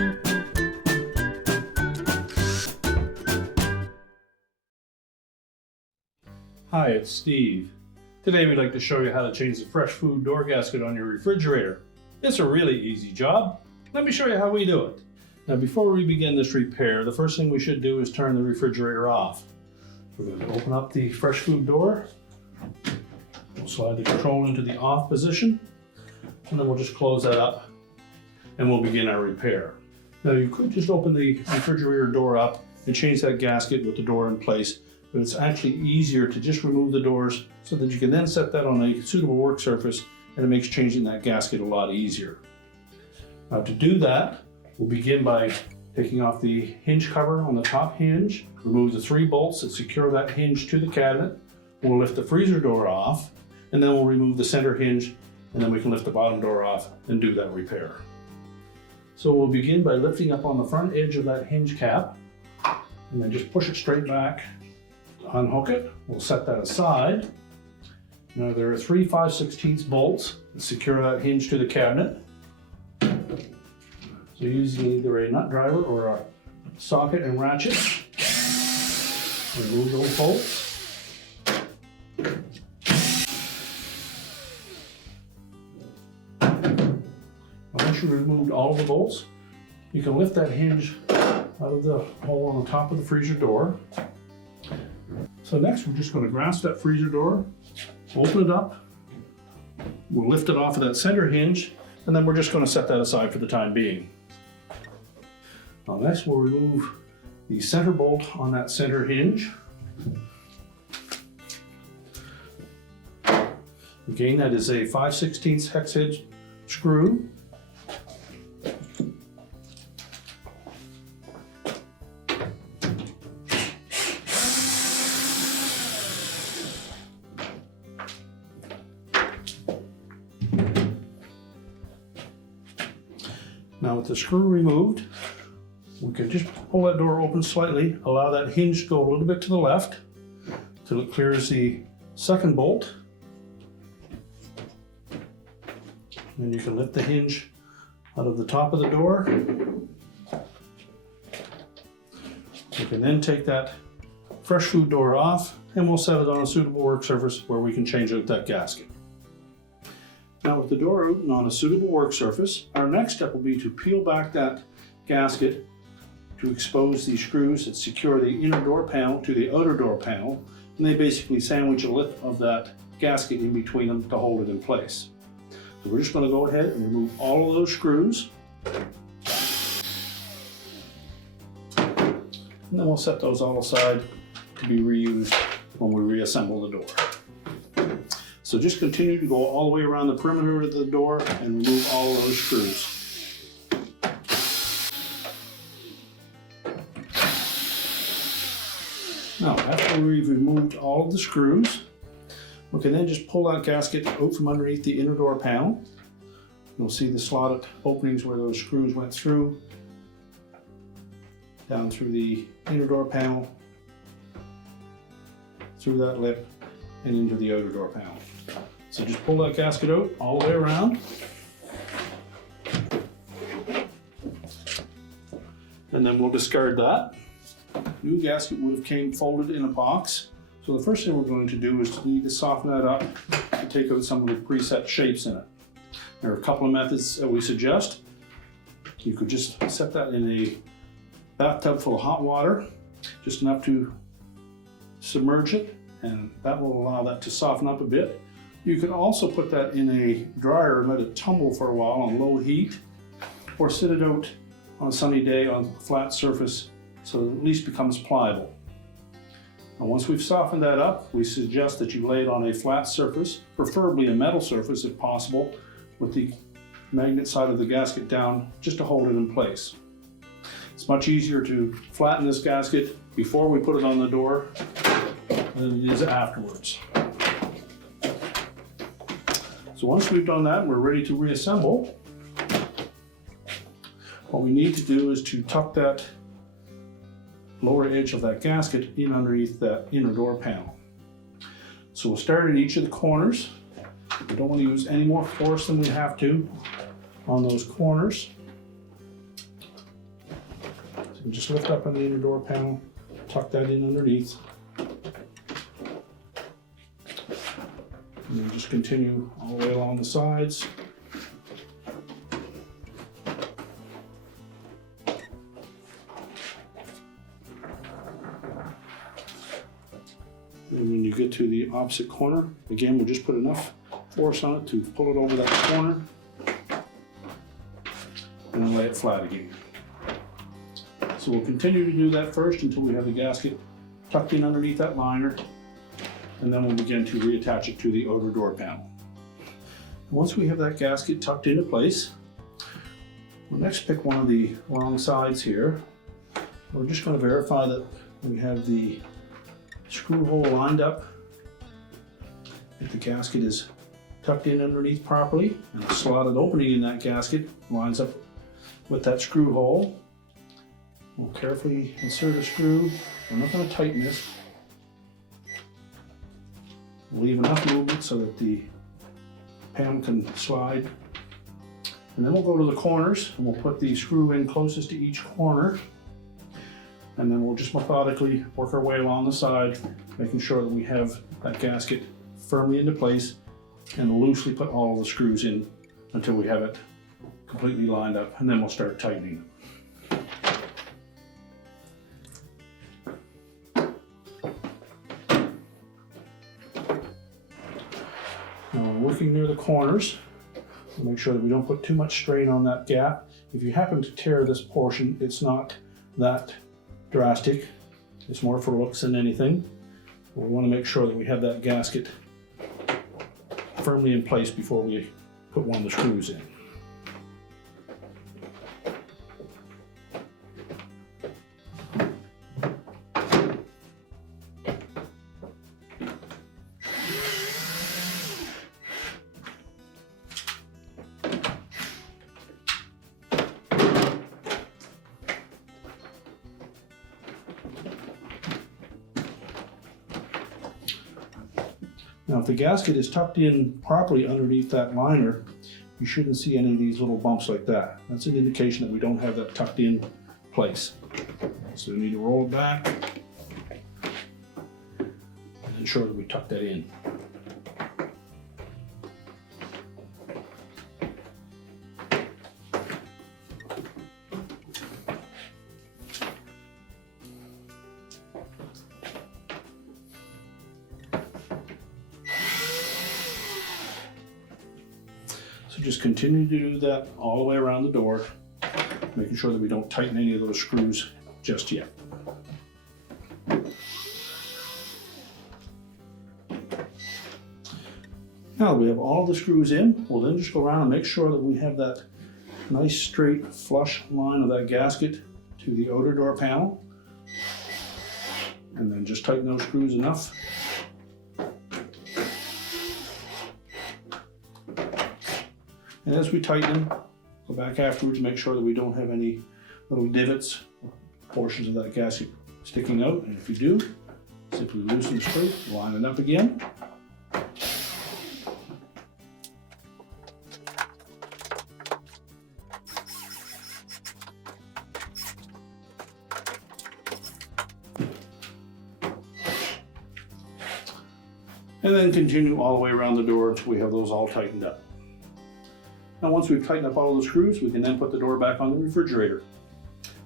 Hi, it's Steve. Today we'd like to show you how to change the Fresh Food Door Gasket on your refrigerator. It's a really easy job. Let me show you how we do it. Now before we begin this repair, the first thing we should do is turn the refrigerator off. We're going to open up the Fresh Food door. We'll slide the control into the off position, and then we'll just close that up and we'll begin our repair. Now you could just open the refrigerator door up and change that gasket with the door in place, but it's actually easier to just remove the doors so that you can then set that on a suitable work surface, and it makes changing that gasket a lot easier. Now to do that, we'll begin by taking off the hinge cover on the top hinge, remove the 3 bolts that secure that hinge to the cabinet. We'll lift the freezer door off, and then we'll remove the center hinge, and then we can lift the bottom door off and do that repair. So we'll begin by lifting up on the front edge of that hinge cap, and then just push it straight back. Unhook it, we'll set that aside. Now there are 3 5/16 bolts that secure that hinge to the cabinet. So using either a nut driver or a socket and ratchet, remove those bolts. Once you've removed all of the bolts, you can lift that hinge out of the hole on the top of the freezer door. So next we're just going to grasp that freezer door, open it up, we'll lift it off of that center hinge, and then we're just going to set that aside for the time being. Now next we'll remove the center bolt on that center hinge. Again, that is a 5/16 hex head screw. Now with the screw removed, we can just pull that door open slightly, allow that hinge to go a little bit to the left till it clears the second bolt. And you can lift the hinge out of the top of the door. You can then take that Fresh Food door off, and we'll set it on a suitable work surface where we can change out that gasket. Now with the door open on a suitable work surface, our next step will be to peel back that gasket to expose the screws that secure the inner door panel to the outer door panel, and they basically sandwich a lip of that gasket in between them to hold it in place. So we're just going to go ahead and remove all of those screws, and then we'll set those all aside to be reused when we reassemble the door. So just continue to go all the way around the perimeter of the door and remove all of those screws. Now, after we've removed all of the screws, we can then just pull that gasket out from underneath the inner door panel. You'll see the slotted openings where those screws went through, down through the inner door panel, through that lip, and into the outer door panel. So just pull that gasket out all the way around. And then we'll discard that. New gasket would have came folded in a box. So the first thing we're going to do is to need to soften that up and take out some of the preset shapes in it. There are a couple of methods that we suggest. You could just set that in a bathtub full of hot water, just enough to submerge it, and that will allow that to soften up a bit. You can also put that in a dryer and let it tumble for a while on low heat, or sit it out on a sunny day on a flat surface so it at least becomes pliable. Now once we've softened that up, we suggest that you lay it on a flat surface, preferably a metal surface if possible, with the magnet side of the gasket down just to hold it in place. It's much easier to flatten this gasket before we put it on the door than it is afterwards. So once we've done that and we're ready to reassemble, what we need to do is to tuck that lower edge of that gasket in underneath that inner door panel. So we'll start at each of the corners. We don't want to use any more force than we have to on those corners. So we just lift up on the inner door panel, tuck that in underneath. And then just continue all the way along the sides. And when you get to the opposite corner, again, we'll just put enough force on it to pull it over that corner and then lay it flat again. So we'll continue to do that first until we have the gasket tucked in underneath that liner, and then we'll begin to reattach it to the outer door panel. Once we have that gasket tucked into place, we'll next pick one of the long sides here. We're just going to verify that we have the screw hole lined up, that the gasket is tucked in underneath properly, and the slotted opening in that gasket lines up with that screw hole. We'll carefully insert a screw. We're not going to tighten this. We'll leave enough movement so that the panel can slide. And then we'll go to the corners and we'll put the screw in closest to each corner. And then we'll just methodically work our way along the side, making sure that we have that gasket firmly into place and loosely put all of the screws in until we have it completely lined up, and then we'll start tightening. Now we're working near the corners. We'll make sure that we don't put too much strain on that gap. If you happen to tear this portion, it's not that drastic. It's more for looks than anything. We want to make sure that we have that gasket firmly in place before we put one of the screws in. Now, if the gasket is tucked in properly underneath that liner, you shouldn't see any of these little bumps like that. That's an indication that we don't have that tucked in place. So we need to roll it back and ensure that we tuck that in. So just continue to do that all the way around the door, making sure that we don't tighten any of those screws just yet. Now that we have all the screws in, we'll then just go around and make sure that we have that nice straight flush line of that gasket to the outer door panel. And then just tighten those screws enough. And as we tighten them, go back afterwards to make sure that we don't have any little divots, portions of that gasket sticking out. And if you do, simply loosen the screw, line it up again. And then continue all the way around the door until we have those all tightened up. Now once we've tightened up all the screws, we can then put the door back on the refrigerator.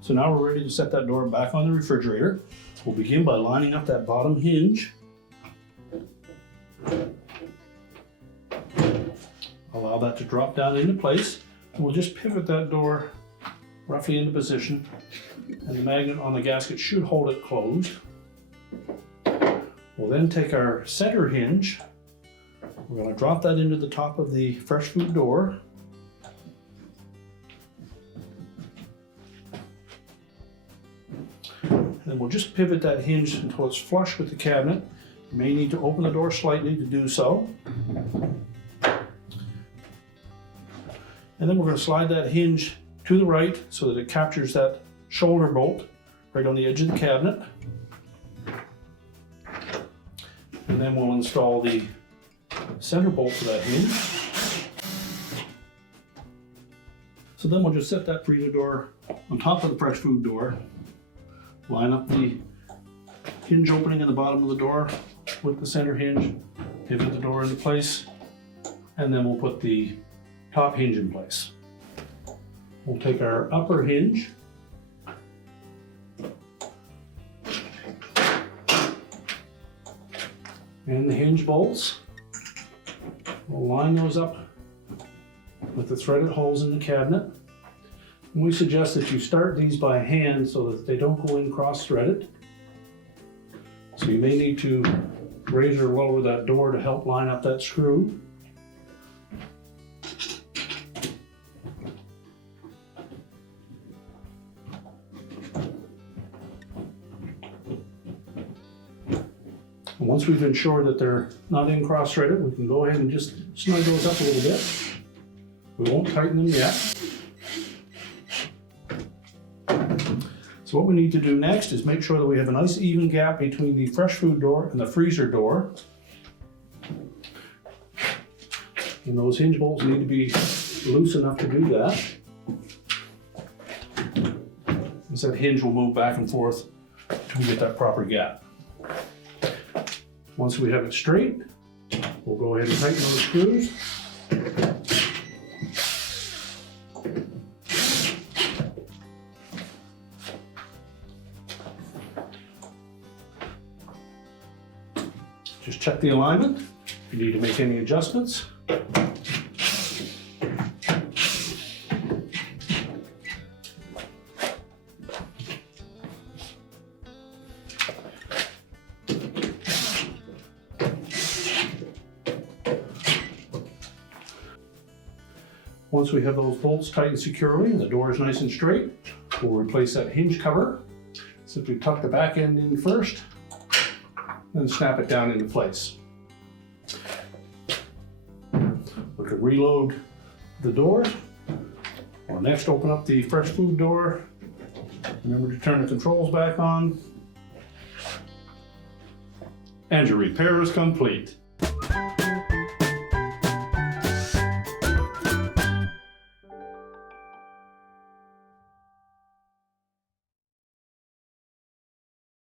So now we're ready to set that door back on the refrigerator. We'll begin by lining up that bottom hinge. Allow that to drop down into place. And we'll just pivot that door roughly into position. And the magnet on the gasket should hold it closed. We'll then take our center hinge. We're going to drop that into the top of the Fresh Food door. And then we'll just pivot that hinge until it's flush with the cabinet. You may need to open the door slightly to do so. And then we're going to slide that hinge to the right so that it captures that shoulder bolt right on the edge of the cabinet. And then we'll install the center bolt to that hinge. So then we'll just set that freezer door on top of the Fresh Food door. line up the hinge opening in the bottom of the door with the center hinge, pivot the door into place, and then we'll put the top hinge in place. We'll take our upper hinge and the hinge bolts. We'll line those up with the threaded holes in the cabinet. And we suggest that you start these by hand so that they don't go in cross-threaded. So you may need to raise or lower that door to help line up that screw. And once we've ensured that they're not in cross-threaded, we can go ahead and just snug those up a little bit. We won't tighten them yet. So what we need to do next is make sure that we have a nice even gap between the fresh food door and the freezer door. And those hinge bolts need to be loose enough to do that. As that hinge will move back and forth until we get that proper gap. Once we have it straight, we'll go ahead and tighten those screws. Just check the alignment if you need to make any adjustments. Once we have those bolts tightened securely and the door is nice and straight, we'll replace that hinge cover. Simply tuck the back end in first, then snap it down into place. We can reload the door. We'll next open up the fresh food door. Remember to turn the controls back on. And your repair is complete.